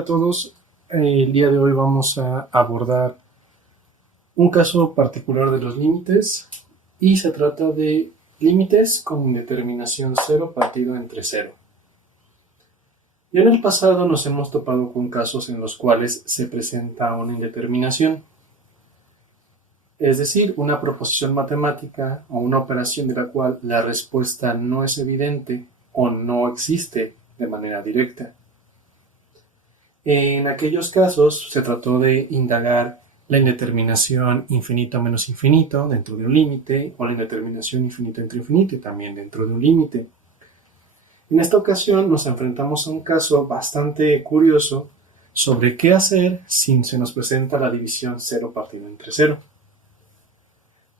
Hola a todos, el día de hoy vamos a abordar un caso particular de los límites y se trata de límites con indeterminación cero partido entre cero. Ya en el pasado nos hemos topado con casos en los cuales se presenta una indeterminación, es decir, una proposición matemática o una operación de la cual la respuesta no es evidente o no existe de manera directa. En aquellos casos se trató de indagar la indeterminación infinito menos infinito dentro de un límite o la indeterminación infinito entre infinito también dentro de un límite. En esta ocasión nos enfrentamos a un caso bastante curioso sobre qué hacer si se nos presenta la división 0 partido entre 0.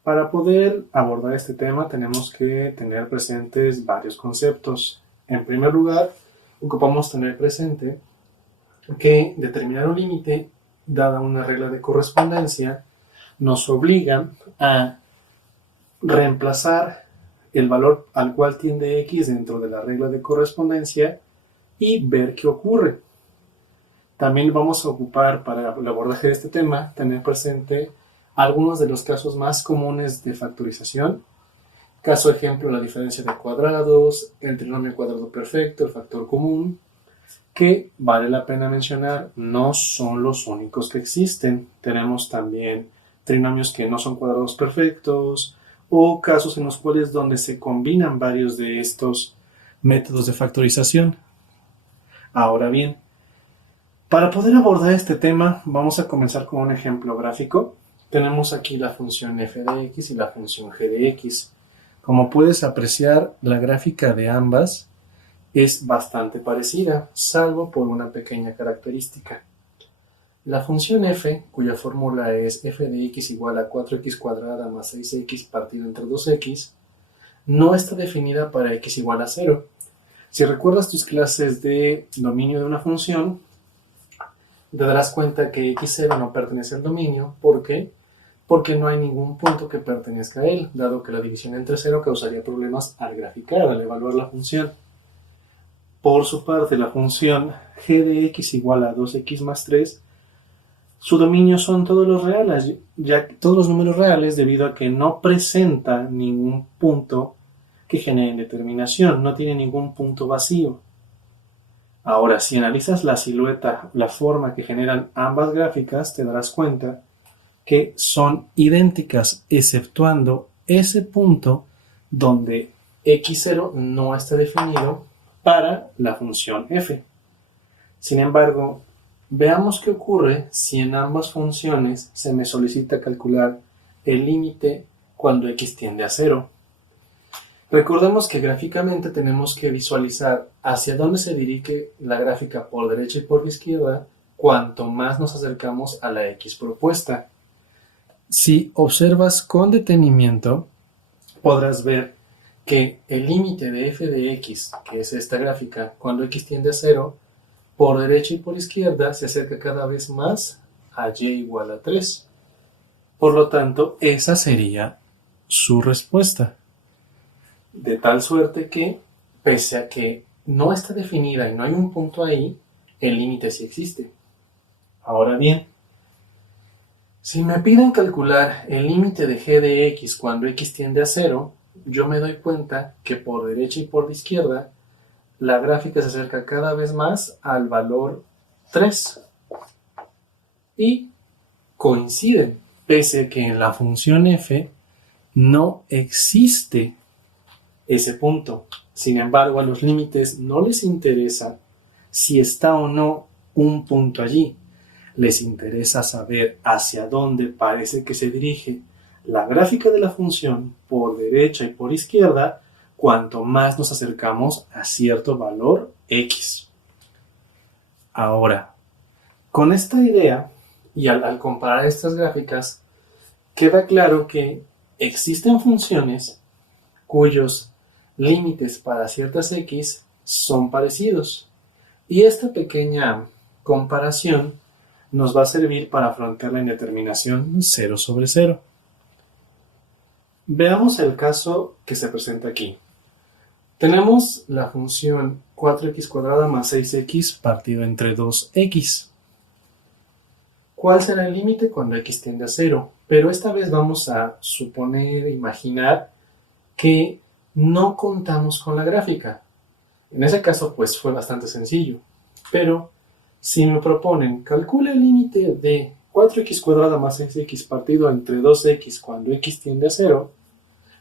Para poder abordar este tema tenemos que tener presentes varios conceptos. En primer lugar, ocupamos tener presente que determinar un límite, dada una regla de correspondencia, nos obliga a reemplazar el valor al cual tiende x dentro de la regla de correspondencia y ver qué ocurre. También vamos a ocupar para el abordaje de este tema, tener presente algunos de los casos más comunes de factorización. Caso ejemplo, la diferencia de cuadrados, el trinomio cuadrado perfecto, el factor común, que vale la pena mencionar, no son los únicos que existen. Tenemos también trinomios que no son cuadrados perfectos o casos en los cuales donde se combinan varios de estos métodos de factorización. Ahora bien, para poder abordar este tema vamos a comenzar con un ejemplo gráfico. Tenemos aquí la función f de x y la función g de x. Como puedes apreciar, la gráfica de ambas es bastante parecida, salvo por una pequeña característica. La función f, cuya fórmula es f de x igual a 4x cuadrada más 6x partido entre 2x, no está definida para x igual a 0. Si recuerdas tus clases de dominio de una función, te darás cuenta que x0 no pertenece al dominio. ¿Por qué? Porque no hay ningún punto que pertenezca a él, dado que la división entre 0 causaría problemas al graficar, al evaluar la función. Por su parte, la función g de x igual a 2x más 3, su dominio son todos los reales, todos los números reales, debido a que no presenta ningún punto que genere indeterminación, no tiene ningún punto vacío. Ahora, si analizas la silueta, la forma que generan ambas gráficas, te darás cuenta que son idénticas, exceptuando ese punto donde x0 no está definido para la función f. Sin embargo, veamos qué ocurre si en ambas funciones se me solicita calcular el límite cuando x tiende a 0. Recordemos que gráficamente tenemos que visualizar hacia dónde se dirige la gráfica por derecha y por izquierda cuanto más nos acercamos a la x propuesta. Si observas con detenimiento, podrás ver que el límite de f de x, que es esta gráfica, cuando x tiende a 0, por derecha y por izquierda se acerca cada vez más a y igual a 3. Por lo tanto, esa sería su respuesta. De tal suerte que, pese a que no está definida y no hay un punto ahí, el límite sí existe. Ahora bien, si me piden calcular el límite de g de x cuando x tiende a 0, yo me doy cuenta que por derecha y por izquierda la gráfica se acerca cada vez más al valor 3 y coinciden, pese a que en la función f no existe ese punto. Sin embargo, a los límites no les interesa si está o no un punto allí. Les interesa saber hacia dónde parece que se dirige la gráfica de la función por derecha y por izquierda cuanto más nos acercamos a cierto valor x. Ahora, con esta idea y al comparar estas gráficas, queda claro que existen funciones cuyos límites para ciertas x son parecidos. Y esta pequeña comparación nos va a servir para afrontar la indeterminación 0 sobre 0. Veamos el caso que se presenta aquí. Tenemos la función 4x cuadrada más 6x partido entre 2x. ¿Cuál será el límite cuando x tiende a 0? Pero esta vez vamos a suponer, imaginar que no contamos con la gráfica. En ese caso, pues fue bastante sencillo. Pero si me proponen, calcula el límite de 4x cuadrada más 6x partido entre 2x cuando x tiende a 0,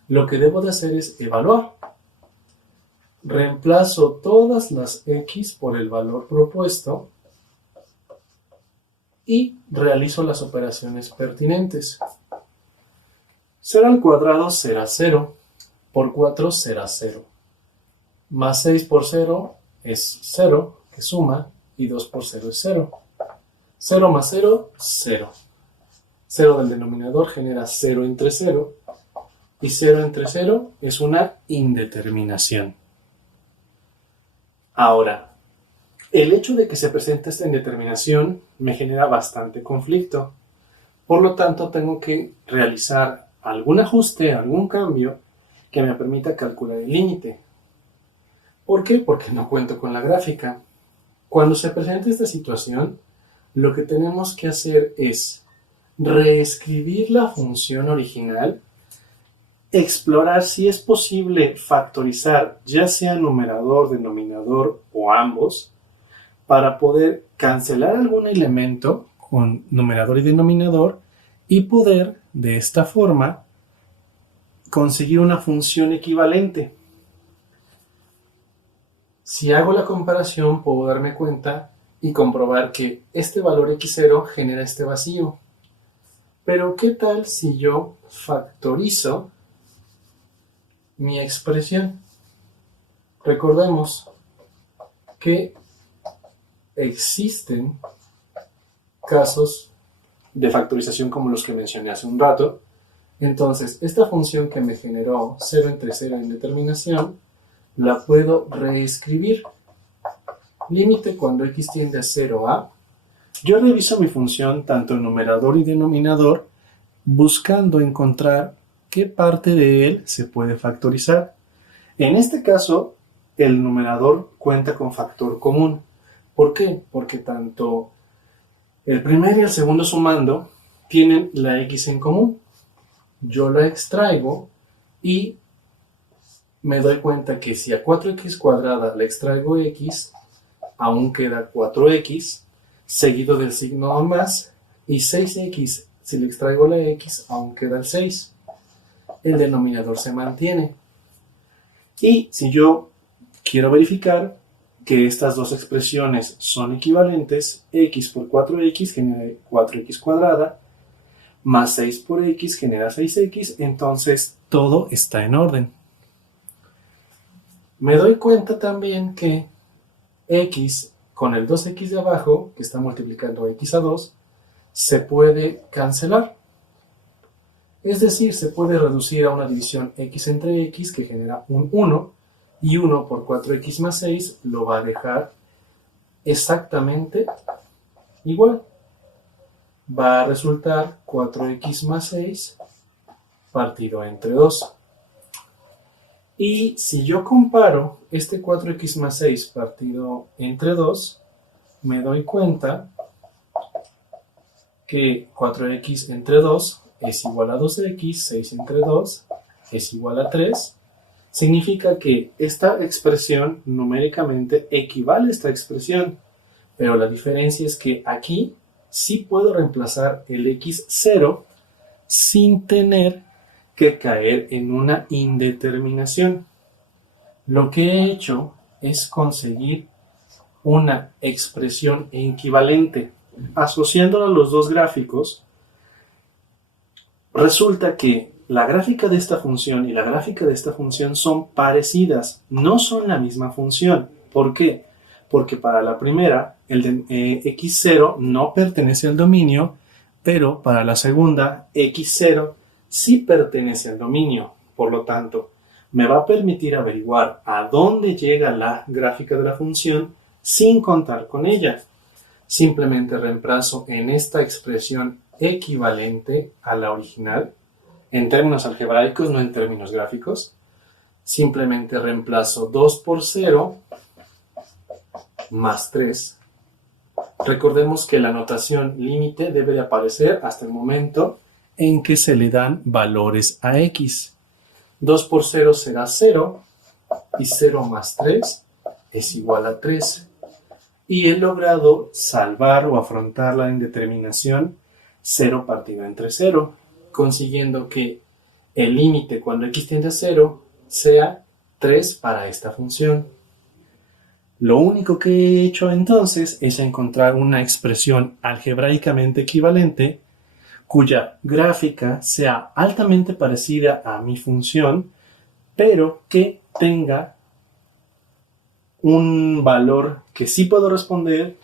lo que debo de hacer es evaluar. Reemplazo todas las x por el valor propuesto y realizo las operaciones pertinentes. 0 al cuadrado será 0, por 4 será 0, más 6 por 0 es 0, que suma, y 2 por 0 es 0. 0 más 0, 0. 0 del denominador genera 0 entre 0, y 0 entre 0 es una indeterminación. Ahora, el hecho de que se presente esta indeterminación me genera bastante conflicto. Por lo tanto, tengo que realizar algún ajuste, algún cambio que me permita calcular el límite. ¿Por qué? Porque no cuento con la gráfica. Cuando se presenta esta situación, lo que tenemos que hacer es reescribir la función original, explorar si es posible factorizar ya sea numerador, denominador o ambos, para poder cancelar algún elemento con numerador y denominador y poder, de esta forma, conseguir una función equivalente. Si hago la comparación, puedo darme cuenta y comprobar que este valor x0 genera este vacío. Pero, ¿qué tal si yo factorizo mi expresión? Recordemos que existen casos de factorización como los que mencioné hace un rato. Entonces, esta función que me generó 0 entre 0 en determinación, la puedo reescribir. Límite cuando x tiende a 0 a... Yo reviso mi función tanto en numerador y denominador, buscando encontrar qué parte de él se puede factorizar. En este caso, el numerador cuenta con factor común. ¿Por qué? Porque tanto el primer y el segundo sumando tienen la x en común. Yo la extraigo y me doy cuenta que si a 4x cuadrada le extraigo x, aún queda 4x, seguido del signo más, y 6x, si le extraigo la x, aún queda el 6. El denominador se mantiene. Y si yo quiero verificar que estas dos expresiones son equivalentes, x por 4x genera 4x cuadrada, más 6 por x genera 6x, entonces todo está en orden. Me doy cuenta también que x con el 2x de abajo, que está multiplicando x a 2, se puede cancelar. Es decir, se puede reducir a una división x entre x que genera un 1, y 1 por 4x más 6 lo va a dejar exactamente igual. Va a resultar 4x más 6 partido entre 2. Y si yo comparo este 4x más 6 partido entre 2, me doy cuenta que 4x entre 2 es igual a 2x, 6 entre 2 es igual a 3. Significa que esta expresión numéricamente equivale a esta expresión, pero la diferencia es que aquí sí puedo reemplazar el x0 sin tener que caer en una indeterminación. Lo que he hecho es conseguir una expresión equivalente. Asociándola a los dos gráficos, resulta que la gráfica de esta función y la gráfica de esta función son parecidas, no son la misma función. ¿Por qué? Porque para la primera, el de x0 no pertenece al dominio, pero para la segunda, x0 sí pertenece al dominio. Por lo tanto, me va a permitir averiguar a dónde llega la gráfica de la función sin contar con ella. Simplemente reemplazo en esta expresión equivalente a la original, en términos algebraicos, no en términos gráficos. Simplemente reemplazo 2 por 0 más 3. Recordemos que la notación límite debe de aparecer hasta el momento en que se le dan valores a x. 2 por 0 será 0 y 0 más 3 es igual a 3. Y he logrado salvar o afrontar la indeterminación 0 partido entre 0, consiguiendo que el límite cuando x tiende a 0 sea 3 para esta función. Lo único que he hecho entonces es encontrar una expresión algebraicamente equivalente cuya gráfica sea altamente parecida a mi función, pero que tenga un valor que sí puedo responder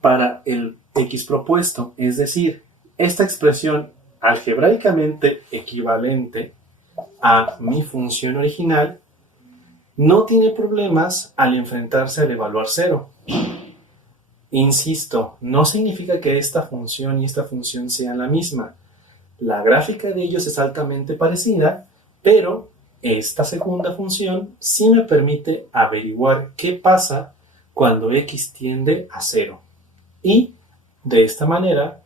para el x propuesto. Es decir, esta expresión algebraicamente equivalente a mi función original no tiene problemas al enfrentarse al evaluar 0. Insisto, no significa que esta función y esta función sean la misma. La gráfica de ellos es altamente parecida, pero esta segunda función sí me permite averiguar qué pasa cuando x tiende a 0. Y de esta manera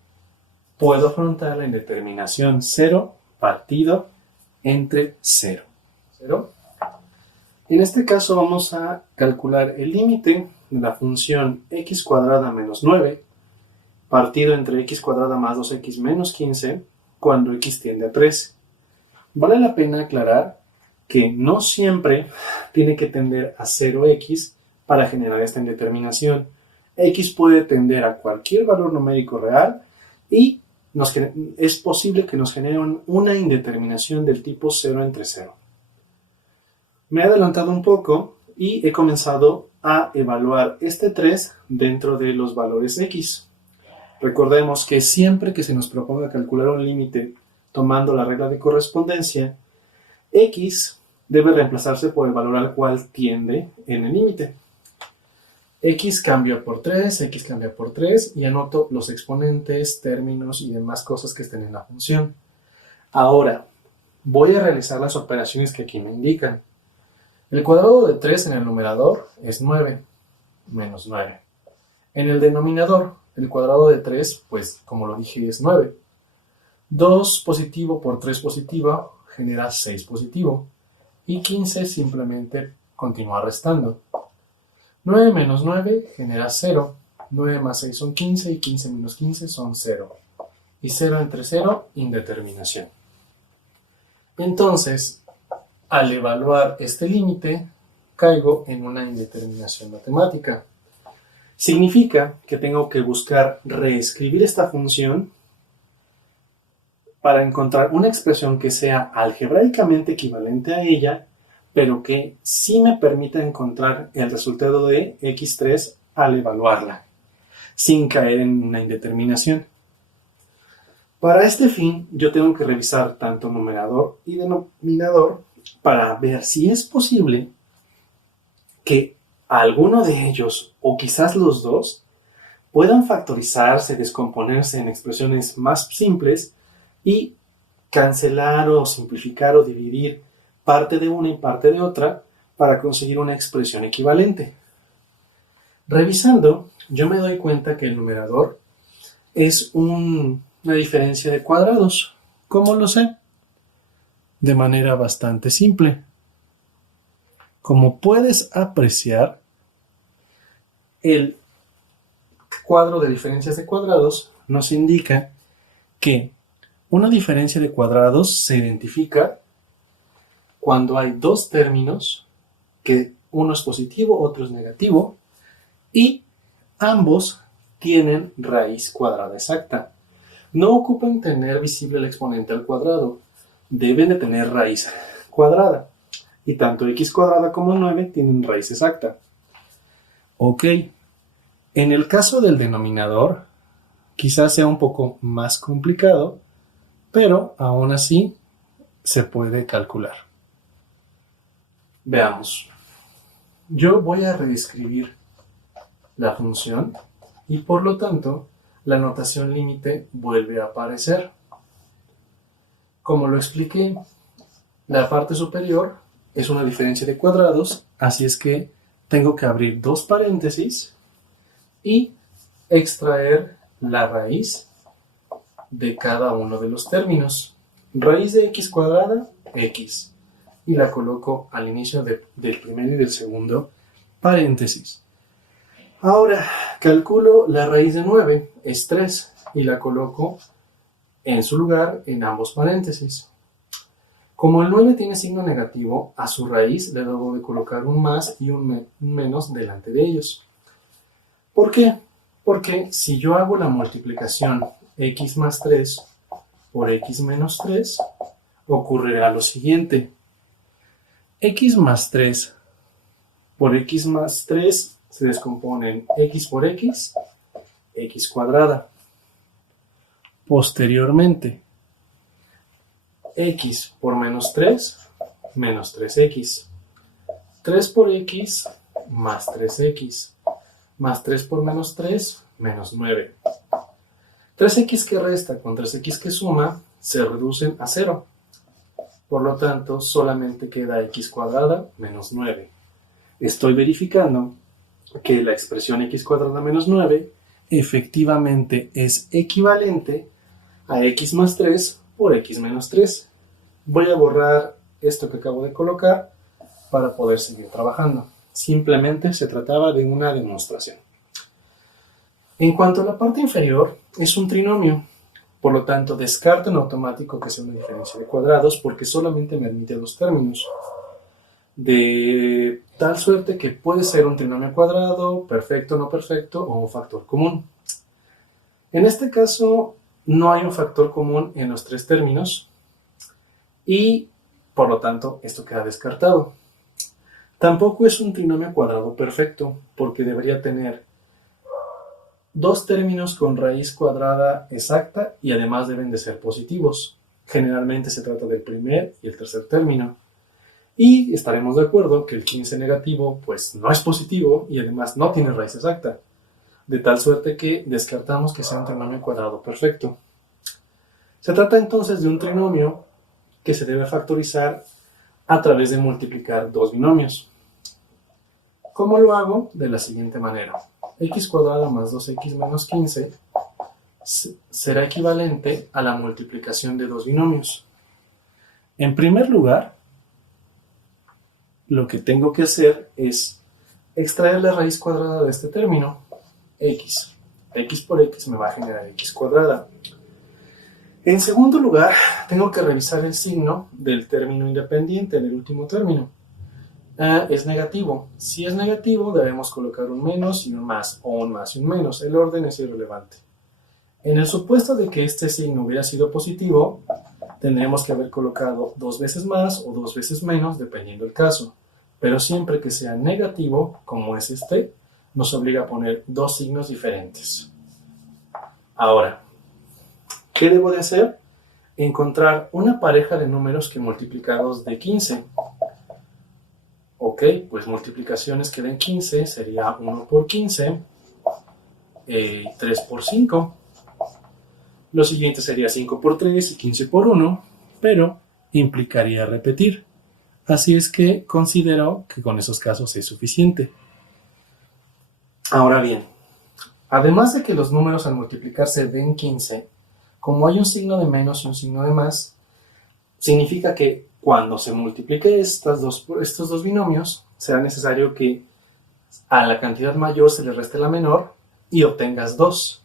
puedo afrontar la indeterminación 0 partido entre 0. En este caso vamos a calcular el límite de la función x cuadrada menos 9 partido entre x cuadrada más 2x menos 15 cuando x tiende a 3. Vale la pena aclarar que no siempre tiene que tender a 0x para generar esta indeterminación. X puede tender a cualquier valor numérico real y es posible que nos genere una indeterminación del tipo 0 entre 0. Me he adelantado un poco y he comenzado a evaluar este 3 dentro de los valores x. Recordemos que siempre que se nos proponga calcular un límite tomando la regla de correspondencia, x debe reemplazarse por el valor al cual tiende en el límite. X cambia por 3 y anoto los exponentes, términos y demás cosas que estén en la función. Ahora, voy a realizar las operaciones que aquí me indican. El cuadrado de 3 en el numerador es 9, menos 9. En el denominador, el cuadrado de 3, pues como lo dije, es 9. 2 positivo por 3 positivo genera 6 positivo. Y 15 simplemente continúa restando. 9 menos 9 genera 0. 9 más 6 son 15 y 15 menos 15 son 0. Y 0 entre 0, indeterminación. Entonces, al evaluar este límite, caigo en una indeterminación matemática. Significa que tengo que buscar reescribir esta función para encontrar una expresión que sea algebraicamente equivalente a ella, pero que sí me permita encontrar el resultado de x3 al evaluarla, sin caer en una indeterminación. Para este fin, yo tengo que revisar tanto numerador y denominador para ver si es posible que alguno de ellos, o quizás los dos, puedan factorizarse, descomponerse en expresiones más simples y cancelar o simplificar o dividir parte de una y parte de otra para conseguir una expresión equivalente. Revisando, yo me doy cuenta que el numerador es una diferencia de cuadrados. ¿Cómo lo sé? De manera bastante simple. Como puedes apreciar, el cuadro de diferencias de cuadrados nos indica que una diferencia de cuadrados se identifica cuando hay dos términos, que uno es positivo, otro es negativo, y ambos tienen raíz cuadrada exacta. No ocupan tener visible el exponente al cuadrado, deben de tener raíz cuadrada. Y tanto x cuadrada como 9 tienen raíz exacta. Ok, en el caso del denominador, quizás sea un poco más complicado, pero aún así se puede calcular. Veamos. Yo voy a reescribir la función y por lo tanto la notación límite vuelve a aparecer. Como lo expliqué, la parte superior es una diferencia de cuadrados, así es que tengo que abrir dos paréntesis y extraer la raíz de cada uno de los términos. Raíz de x cuadrada, x. Y la coloco al inicio del primero y del segundo paréntesis. Ahora calculo la raíz de 9, es 3, y la coloco en su lugar en ambos paréntesis. Como el 9 tiene signo negativo, a su raíz le debo de colocar un más y un menos delante de ellos. ¿Por qué? Porque si yo hago la multiplicación x más 3 por x menos 3, ocurrirá lo siguiente. X más 3 por x más 3 se descompone en x por x, x cuadrada. Posteriormente, x por menos 3, menos 3x. 3 por x, más 3x. Más 3 por menos 3, menos 9. 3x que resta con 3x que suma se reducen a 0. Por lo tanto, solamente queda x cuadrada menos 9. Estoy verificando que la expresión x cuadrada menos 9 efectivamente es equivalente a x más 3 por x menos 3. Voy a borrar esto que acabo de colocar para poder seguir trabajando. Simplemente se trataba de una demostración. En cuanto a la parte inferior, es un trinomio. Por lo tanto, descarto en automático que sea una diferencia de cuadrados porque solamente me admite dos términos. De tal suerte que puede ser un trinomio cuadrado, perfecto, no perfecto o un factor común. En este caso, no hay un factor común en los tres términos y, por lo tanto, esto queda descartado. Tampoco es un trinomio cuadrado perfecto porque debería tener dos términos con raíz cuadrada exacta y además deben de ser positivos. Generalmente se trata del primer y el tercer término. Y estaremos de acuerdo que el 15 negativo pues no es positivo y además no tiene raíz exacta. De tal suerte que descartamos que sea un trinomio cuadrado perfecto. Se trata entonces de un trinomio que se debe factorizar a través de multiplicar dos binomios. ¿Cómo lo hago? De la siguiente manera. X cuadrada más 2x menos 15 será equivalente a la multiplicación de dos binomios. En primer lugar, lo que tengo que hacer es extraer la raíz cuadrada de este término, x. X por x me va a generar x cuadrada. En segundo lugar, tengo que revisar el signo del término independiente, del último término. Es negativo. Si es negativo, debemos colocar un menos y un más, o un más y un menos. El orden es irrelevante. En el supuesto de que este signo hubiera sido positivo, tendríamos que haber colocado dos veces más o dos veces menos, dependiendo del caso. Pero siempre que sea negativo, como es este, nos obliga a poner dos signos diferentes. Ahora, ¿qué debo de hacer? Encontrar una pareja de números que multiplicados de 15. Ok, pues multiplicaciones que den 15 sería 1 por 15, 3 por 5. Lo siguiente sería 5 por 3 y 15 por 1, pero implicaría repetir. Así es que considero que con esos casos es suficiente. Ahora bien, además de que los números al multiplicarse den 15, como hay un signo de menos y un signo de más, significa que cuando se multiplique estos dos binomios, será necesario que a la cantidad mayor se le reste la menor y obtengas 2.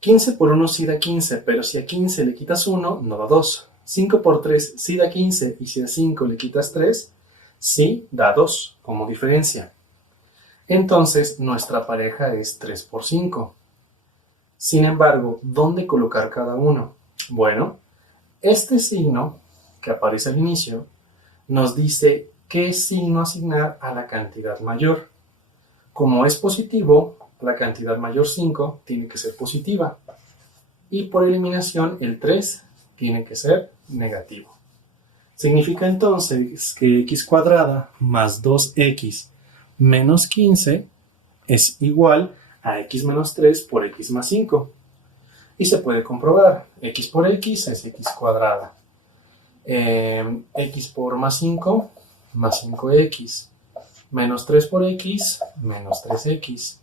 15 por 1 sí da 15, pero si a 15 le quitas 1, no da 2. 5 por 3 sí da 15, y si a 5 le quitas 3, sí da 2, como diferencia. Entonces, nuestra pareja es 3 por 5. Sin embargo, ¿dónde colocar cada uno? Bueno, este signo que aparece al inicio nos dice qué signo asignar a la cantidad mayor. Como es positivo, la cantidad mayor 5 tiene que ser positiva. Y por eliminación, el 3 tiene que ser negativo. Significa entonces que x cuadrada más 2x menos 15 es igual a x menos 3 por x más 5. Y se puede comprobar. X por x es x cuadrada. X por más 5, más 5x. Menos 3 por x, menos 3x.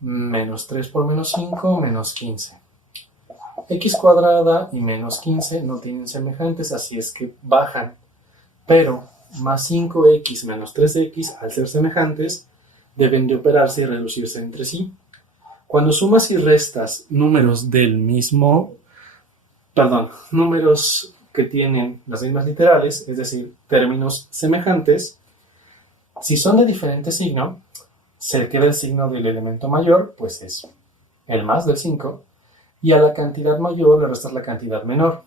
Menos 3 por menos 5, menos 15. X cuadrada y menos 15 no tienen semejantes, así es que bajan. Pero más 5x menos 3x, al ser semejantes, deben de operarse y reducirse entre sí. Cuando sumas y restas números números que tienen las mismas literales, es decir, términos semejantes, si son de diferente signo, se queda el signo del elemento mayor, pues es el más del 5, y a la cantidad mayor le restas la cantidad menor.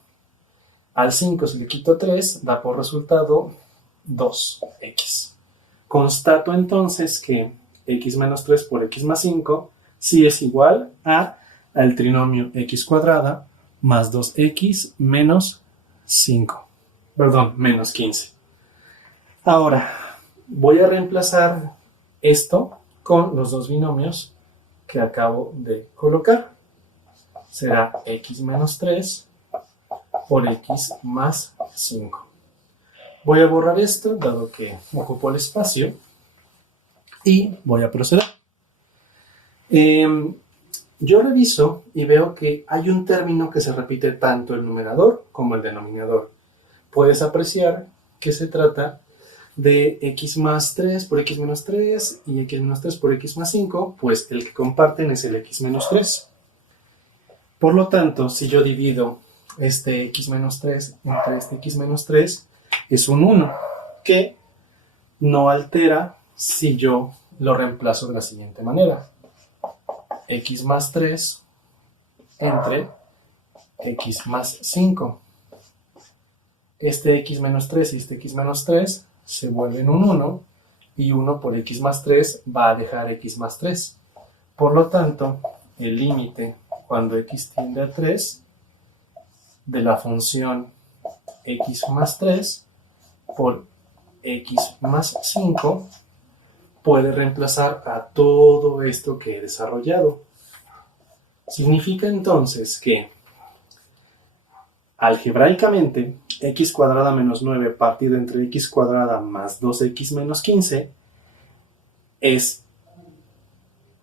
Al 5, si le quito 3, da por resultado 2x. Constato entonces que x menos 3 por x más 5 sí es igual al trinomio x cuadrada más 2x menos 5. Perdón, menos 15. Ahora, voy a reemplazar esto con los dos binomios que acabo de colocar. Será x menos 3 por x más 5. Voy a borrar esto, dado que ocupo el espacio, y voy a proceder. Yo reviso y veo que hay un término que se repite tanto el numerador como el denominador. Puedes apreciar que se trata de x más 3 por x menos 3 y x menos 3 por x más 5, pues el que comparten es el x menos 3. Por lo tanto, si yo divido este x menos 3 entre este x menos 3, es un 1, que no altera si yo lo reemplazo de la siguiente manera. X más 3 entre x más 5. Este x menos 3 y este x menos 3 se vuelven un 1, y 1 por x más 3 va a dejar x más 3. Por lo tanto, el límite cuando x tiende a 3 de la función x más 3 por x más 5 puede reemplazar a todo esto que he desarrollado. Significa entonces que algebraicamente x cuadrada menos 9 partido entre x cuadrada más 2x menos 15 es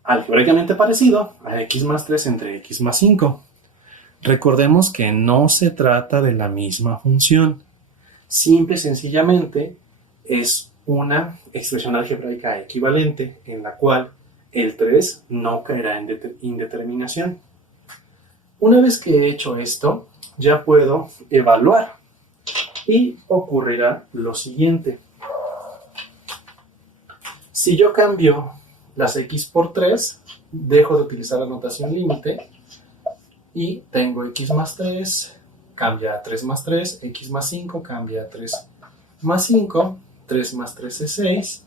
algebraicamente parecido a x más 3 entre x más 5. Recordemos que no se trata de la misma función. Simple y sencillamente es una expresión algebraica equivalente en la cual el 3 no caerá en indeterminación. Una vez que he hecho esto, ya puedo evaluar y ocurrirá lo siguiente. Si yo cambio las x por 3, dejo de utilizar la notación límite y tengo x más 3, cambia a 3 más 3, x más 5 cambia a 3 más 5, 3 más 3 es 6,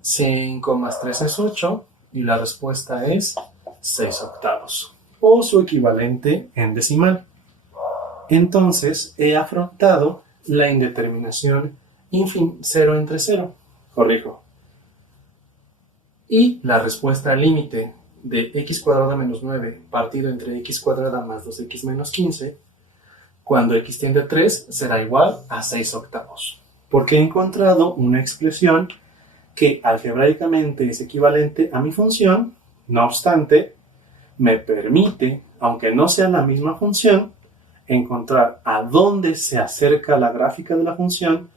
5 más 3 es 8, y la respuesta es 6 octavos, o su equivalente en decimal. Entonces he afrontado la indeterminación 0 entre 0, corrijo. Y la respuesta al límite de x cuadrada menos 9 partido entre x cuadrada más 2x menos 15, cuando x tiende a 3, será igual a 6 octavos. Porque he encontrado una expresión que algebraicamente es equivalente a mi función, no obstante, me permite, aunque no sea la misma función, encontrar a dónde se acerca la gráfica de la función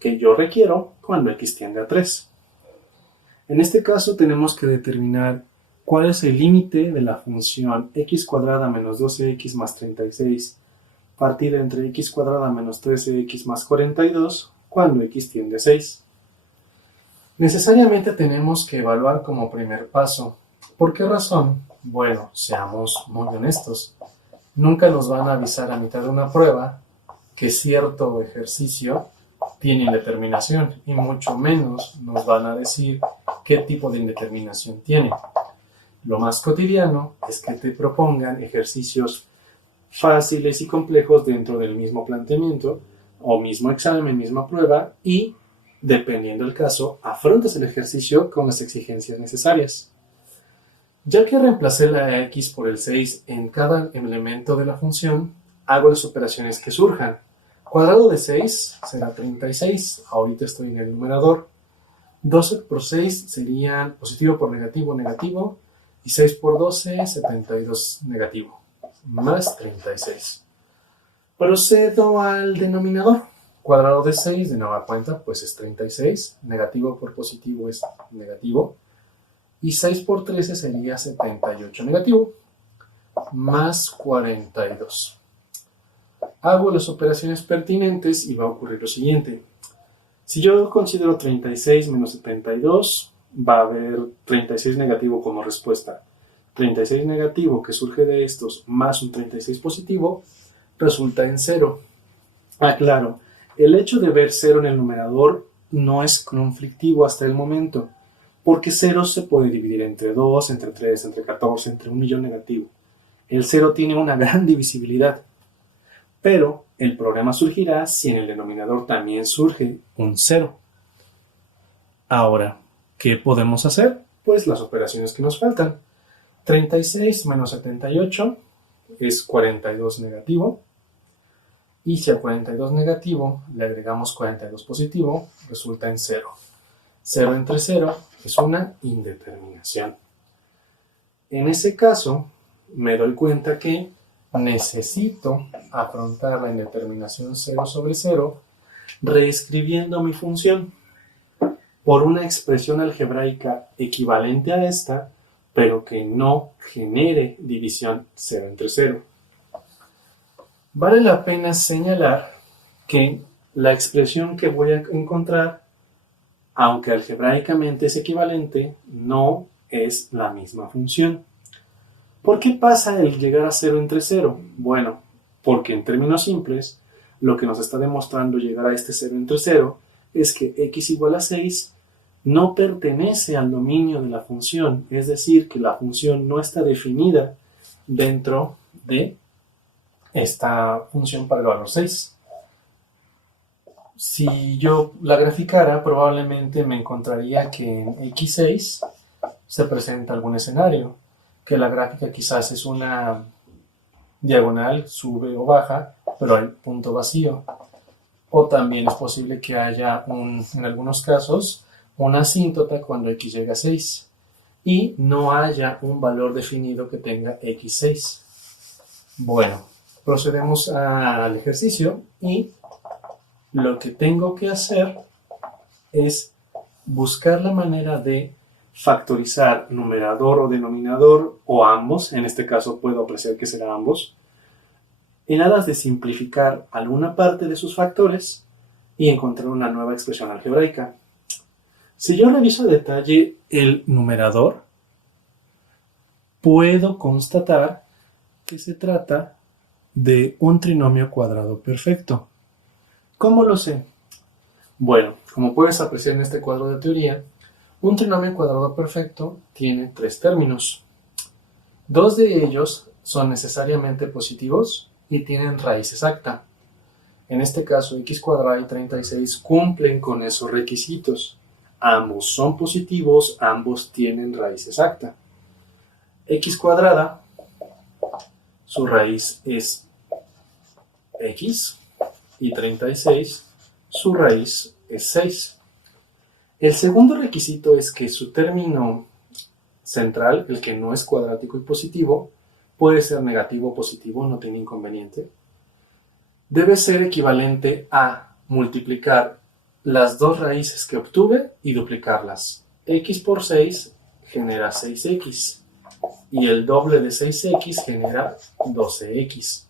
que yo requiero cuando x tiende a 3. En este caso tenemos que determinar cuál es el límite de la función x cuadrada menos 12x más 36 partida entre x cuadrada menos 13x más 42 cuando x tiende a 6. Necesariamente tenemos que evaluar como primer paso. ¿Por qué razón? Bueno, seamos muy honestos. Nunca nos van a avisar a mitad de una prueba que cierto ejercicio tiene indeterminación, y mucho menos nos van a decir qué tipo de indeterminación tiene. Lo más cotidiano es que te propongan ejercicios fáciles y complejos dentro del mismo planteamiento o mismo examen, misma prueba, y dependiendo del caso, afrontas el ejercicio con las exigencias necesarias. Ya que reemplacé la x por el 6 en cada elemento de la función, hago las operaciones que surjan. Cuadrado de 6 será 36, ahorita estoy en el numerador. 12 por 6 serían positivo por negativo, negativo. Y 6 por 12, 72 negativo. Más 36. Procedo al denominador. Cuadrado de 6, de nueva cuenta, pues es 36. Negativo por positivo es negativo. Y 6 por 13 sería 78 negativo. Más 42. Hago las operaciones pertinentes y va a ocurrir lo siguiente. Si yo considero 36 menos 72, va a haber 36 negativo como respuesta. 36 negativo que surge de estos más un 36 positivo resulta en 0. Claro, el hecho de ver 0 en el numerador no es conflictivo hasta el momento, porque 0 se puede dividir entre 2, entre 3, entre 14, entre 1.000.000 negativo. El 0 tiene una gran divisibilidad. Pero el problema surgirá si en el denominador también surge un 0. Ahora, ¿qué podemos hacer? Pues las operaciones que nos faltan. 36 menos 78 es 42 negativo. Y si a 42 negativo le agregamos 42 positivo, resulta en 0. 0 entre 0 es una indeterminación. En ese caso, me doy cuenta que necesito afrontar la indeterminación 0 sobre 0 reescribiendo mi función por una expresión algebraica equivalente a esta, pero que no genere división 0 entre 0. Vale la pena señalar que la expresión que voy a encontrar, aunque algebraicamente es equivalente, no es la misma función. ¿Por qué pasa el llegar a 0 entre 0? Bueno, porque en términos simples, lo que nos está demostrando llegar a este 0 entre 0 es que x igual a 6 no pertenece al dominio de la función, es decir, que la función no está definida dentro de esta función para el valor 6. Si yo la graficara, probablemente me encontraría que en x6 se presenta algún escenario, que la gráfica quizás es una diagonal, sube o baja, pero hay punto vacío. O también es posible que haya, en algunos casos, una asíntota cuando x llega a 6 y no haya un valor definido que tenga x6. Bueno, procedemos al ejercicio y lo que tengo que hacer es buscar la manera de factorizar numerador o denominador o ambos, en este caso puedo apreciar que será ambos, en aras de simplificar alguna parte de sus factores y encontrar una nueva expresión algebraica. Si yo reviso a detalle el numerador, puedo constatar que se trata de un trinomio cuadrado perfecto. ¿Cómo lo sé? Bueno, como puedes apreciar en este cuadro de teoría, un trinomio cuadrado perfecto tiene 3 términos. 2 de ellos son necesariamente positivos y tienen raíz exacta. En este caso, x cuadrada y 36 cumplen con esos requisitos. Ambos son positivos, ambos tienen raíz exacta. X cuadrada, su raíz es x, y 36, su raíz es 6. El segundo requisito es que su término central, el que no es cuadrático y positivo, puede ser negativo o positivo, no tiene inconveniente. Debe ser equivalente a multiplicar las dos raíces que obtuve y duplicarlas. X por 6 genera 6x y el doble de 6x genera 12x.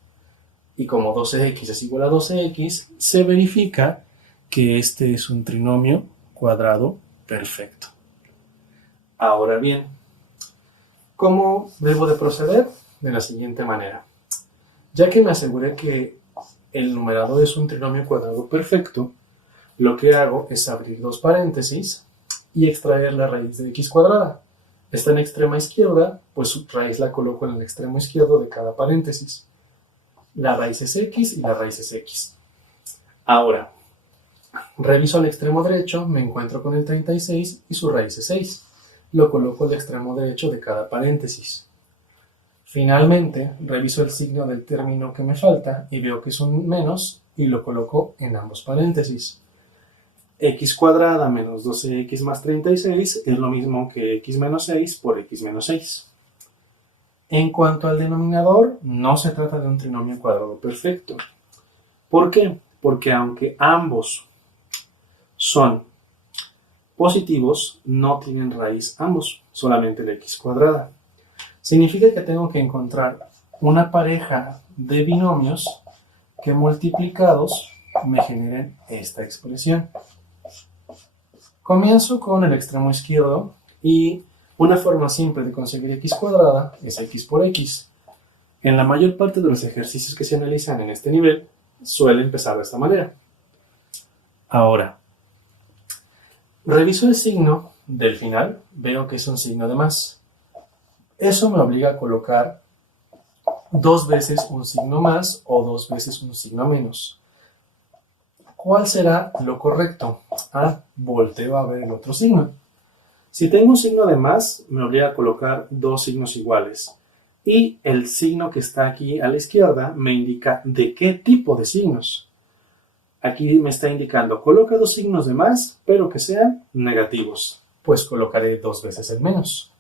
Y como 12x es igual a 12x, se verifica que este es un trinomio cuadrado perfecto. Ahora bien, ¿cómo debo de proceder? De la siguiente manera. Ya que me aseguré que el numerador es un trinomio cuadrado perfecto, lo que hago es abrir dos paréntesis y extraer la raíz de x cuadrada. Está en extrema izquierda, pues su raíz la coloco en el extremo izquierdo de cada paréntesis. La raíz es x y la raíz es x. Ahora, reviso al extremo derecho, me encuentro con el 36 y su raíz es 6. Lo coloco al extremo derecho de cada paréntesis. Finalmente, reviso el signo del término que me falta y veo que es un menos y lo coloco en ambos paréntesis. x cuadrada menos 12x más 36 es lo mismo que x menos 6 por x menos 6. En cuanto al denominador, no se trata de un trinomio cuadrado perfecto. ¿Por qué? Porque aunque ambos son positivos, no tienen raíz ambos, solamente la x cuadrada. Significa que tengo que encontrar una pareja de binomios que multiplicados me generen esta expresión. Comienzo con el extremo izquierdo y una forma simple de conseguir x cuadrada es x por x. En la mayor parte de los ejercicios que se analizan en este nivel suele empezar de esta manera. Ahora, reviso el signo del final, veo que es un signo de más. Eso me obliga a colocar 2 veces un signo más o 2 veces un signo menos. ¿Cuál será lo correcto? Volteo a ver el otro signo. Si tengo un signo de más, me obliga a colocar 2 signos iguales. Y el signo que está aquí a la izquierda me indica de qué tipo de signos. Aquí me está indicando, coloca 2 signos de más, pero que sean negativos. Pues colocaré 2 veces el menos.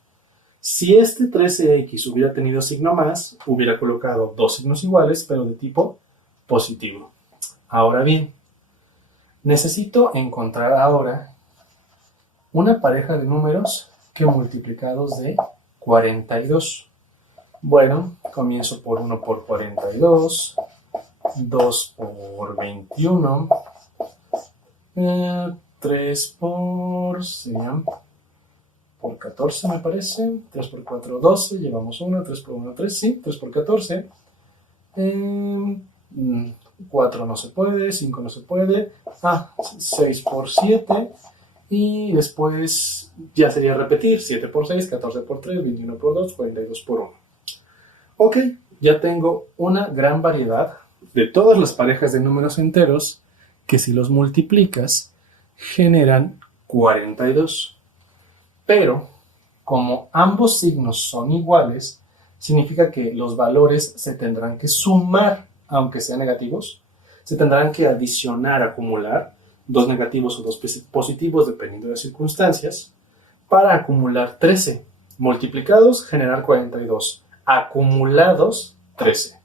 Si este 13x hubiera tenido signo más, hubiera colocado 2 signos iguales, pero de tipo positivo. Ahora bien, necesito encontrar ahora una pareja de números que multiplicados de 42. Bueno, comienzo por 1 por 42, 2 por 21, 3 por 14 me parece, 3 por 4, 12, llevamos 1, 3 por 1, 3, sí, 3 por 14, 4 no se puede, 5 no se puede, 6 por 7, y después ya sería repetir, 7 por 6, 14 por 3, 21 por 2, 42 por 1. Ok, ya tengo una gran variedad de todas las parejas de números enteros que si los multiplicas generan 42. Pero, como ambos signos son iguales, significa que los valores se tendrán que sumar, aunque sean negativos. Se tendrán que adicionar, acumular, 2 negativos o 2 positivos, dependiendo de las circunstancias, para acumular 13. Multiplicados, generar 42. Acumulados, 13.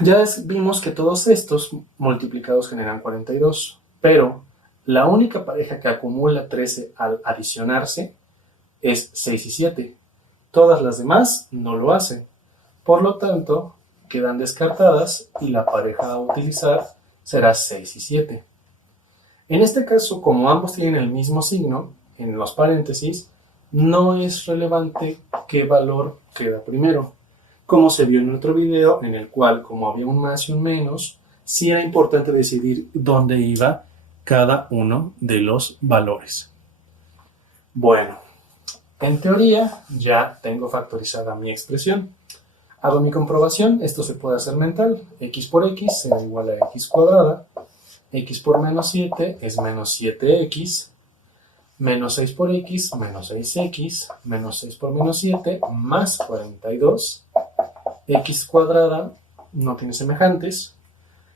Ya vimos que todos estos multiplicados generan 42, pero la única pareja que acumula 13 al adicionarse es 6 y 7. Todas las demás no lo hacen. Por lo tanto, quedan descartadas y la pareja a utilizar será 6 y 7. En este caso, como ambos tienen el mismo signo, en los paréntesis, no es relevante qué valor queda primero. Como se vio en otro video, en el cual, como había un más y un menos, sí era importante decidir dónde iba cada uno de los valores. Bueno, en teoría ya tengo factorizada mi expresión. Hago mi comprobación, esto se puede hacer mental. X por x será igual a x cuadrada. X por menos 7 es menos 7x. Menos 6 por x, menos 6x. Menos 6 por menos 7, más 42. X cuadrada no tiene semejantes.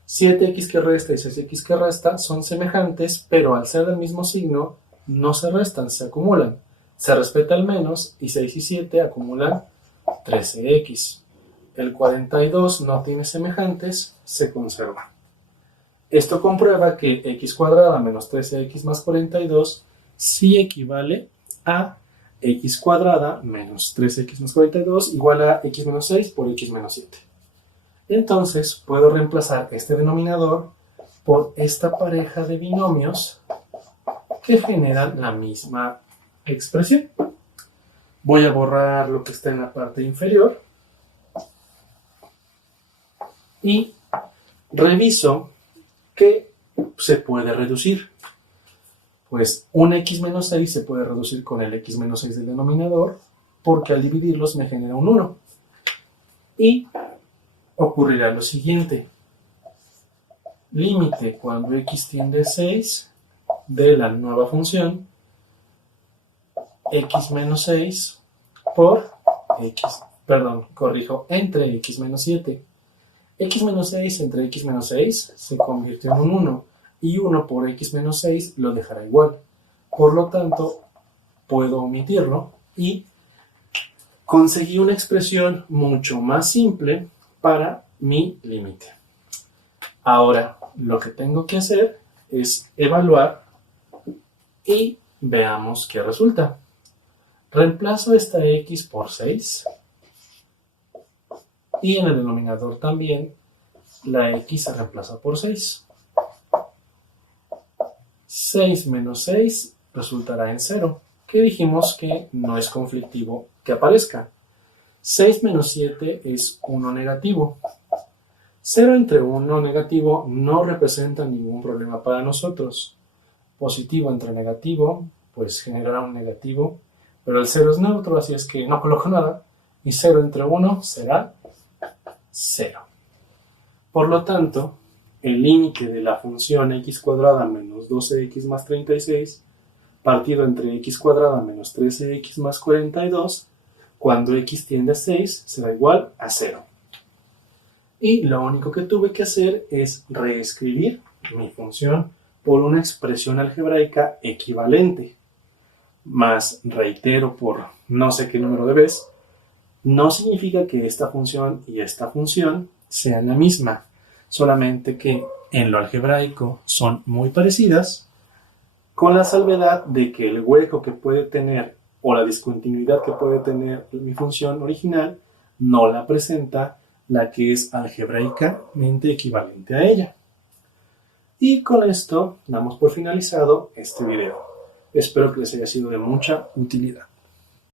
7x que resta y 6x que resta son semejantes, pero al ser del mismo signo, no se restan, se acumulan. Se respeta el menos y 6 y 7 acumulan 13x. El 42 no tiene semejantes, se conserva. Esto comprueba que x cuadrada menos 13x más 42 sí equivale a x cuadrada menos 3x más 42 igual a x menos 6 por x menos 7. Entonces puedo reemplazar este denominador por esta pareja de binomios que generan la misma expresión. Voy a borrar lo que está en la parte inferior y reviso que se puede reducir. Pues un x menos 6 se puede reducir con el x menos 6 del denominador porque al dividirlos me genera un 1. Y ocurrirá lo siguiente. Límite cuando x tiende a 6 de la nueva función x menos 6 por entre x menos 7. X menos 6 entre x menos 6 se convierte en un 1. y 1 por x menos 6 lo dejará igual. Por lo tanto, puedo omitirlo y conseguí una expresión mucho más simple para mi límite. Ahora, lo que tengo que hacer es evaluar y veamos qué resulta. Reemplazo esta x por 6 y en el denominador también la x se reemplaza por 6. 6 menos 6 resultará en 0, que dijimos que no es conflictivo que aparezca. 6 menos 7 es 1 negativo. 0 entre 1 negativo no representa ningún problema para nosotros. Positivo entre negativo, pues generará un negativo, pero el 0 es neutro, así es que no coloco nada, y 0 entre 1 será 0. Por lo tanto, el límite de la función x cuadrada menos 12x más 36, partido entre x cuadrada menos 13x más 42, cuando x tiende a 6, será igual a 0. Y lo único que tuve que hacer es reescribir mi función por una expresión algebraica equivalente. Más, reitero por no sé qué número de veces, no significa que esta función y esta función sean la misma, solamente que en lo algebraico son muy parecidas, con la salvedad de que el hueco que puede tener o la discontinuidad que puede tener mi función original no la presenta la que es algebraicamente equivalente a ella. Y con esto damos por finalizado este video. Espero que les haya sido de mucha utilidad.